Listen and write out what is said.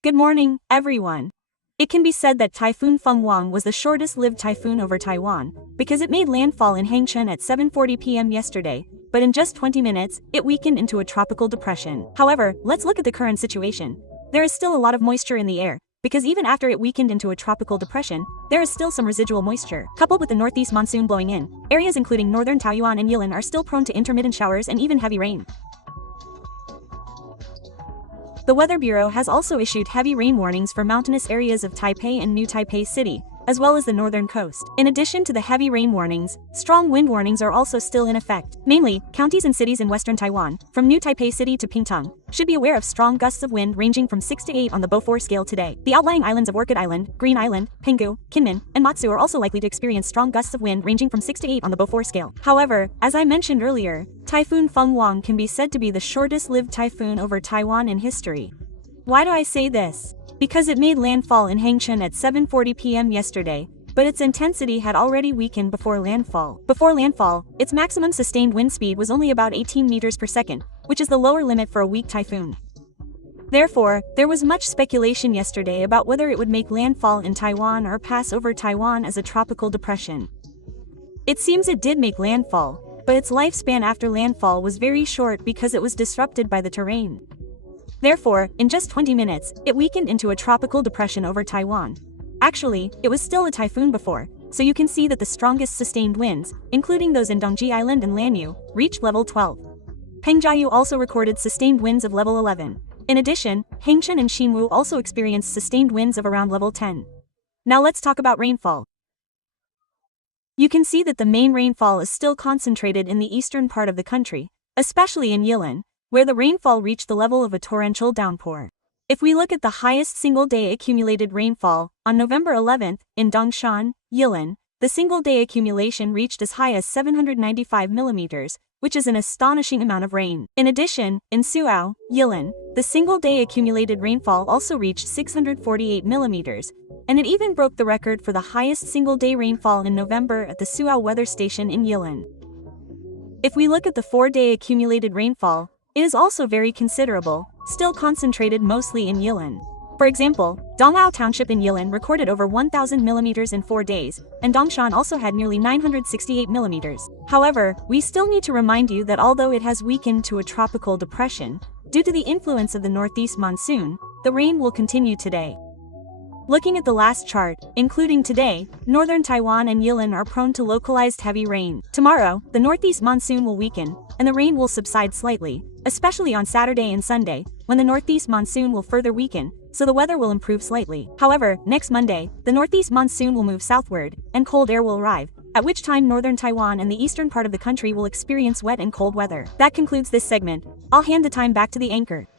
Good morning, everyone. It can be said that Typhoon凤凰was the shortest-lived typhoon over Taiwan, because it made landfall in Hangchun at 7:40 p.m. yesterday, but in just 20 minutes, it weakened into a tropical depression. However, let's look at the current situation. There is still a lot of moisture in the air, because even after it weakened into a tropical depression, there is still some residual moisture. Coupled with the northeast monsoon blowing in, areas including northern Taiwan and Yilin are still prone to intermittent showers and even heavy rain. The Weather Bureau has also issued heavy rain warnings for mountainous areas of Taipei and New Taipei City, as well as the northern coast. In addition to the heavy rain warnings, strong wind warnings are also still in effect. Namely, counties and cities in western Taiwan, from New Taipei City to Pingtung, should be aware of strong gusts of wind ranging from 6 to 8 on the Beaufort scale today. The outlying islands of Orchid Island, Green Island, Penghu, Kinmen, and Matsu are also likely to experience strong gusts of wind ranging from 6 to 8 on the Beaufort scale. However, as I mentioned earlier, Typhoon凤凰can be said to be the shortest-lived typhoon over Taiwan in history. Why do I say this? Because it made landfall in Hangchun at 7:40 p.m. yesterday, but its intensity had already weakened before landfall. Before landfall, its maximum sustained wind speed was only about 18 meters per second, which is the lower limit for a weak typhoon. Therefore, there was much speculation yesterday about whether it would make landfall in Taiwan or pass over Taiwan as a tropical depression. It seems it did make landfall, but its lifespan after landfall was very short because it was disrupted by the terrain. Therefore, in just 20 minutes, it weakened into a tropical depression over Taiwan. Actually, it was still a typhoon before, so you can see that the strongest sustained winds, including those in Dongji Island and Lanyu, reached level 12. Pengjiayu also recorded sustained winds of level 11. In addition, Hangchun and Xinwu also experienced sustained winds of around level 10. Now let's talk about rainfall. You can see that the main rainfall is still concentrated in the eastern part of the country, especially in Yilin, where the rainfall reached the level of a torrential downpour. If we look at the highest single-day accumulated rainfall, on November 11th, in Dongshan, Yilin, the single-day accumulation reached as high as 795 millimeters, which is an astonishing amount of rain. In addition, in Suao, Yilin, the single-day accumulated rainfall also reached 648 millimeters, and it even broke the record for the highest single-day rainfall in November at the Suao weather station in Yilin. If we look at the 4-day accumulated rainfall, it is also very considerable, still concentrated mostly in Yilin. For example, Donglao Township in Yilin recorded over 1,000 millimeters in 4 days, and Dongshan also had nearly 968 millimeters. However, we still need to remind you that although it has weakened to a tropical depression, due to the influence of the northeast monsoon, the rain will continue today. Looking at the last chart, including today, northern Taiwan and Yilin are prone to localized heavy rain. Tomorrow, the northeast monsoon will weaken, and the rain will subside slightly, especially on Saturday and Sunday, when the northeast monsoon will further weaken, so the weather will improve slightly. However, next Monday, the northeast monsoon will move southward, and cold air will arrive, at which time northern Taiwan and the eastern part of the country will experience wet and cold weather. That concludes this segment. I'll hand the time back to the anchor.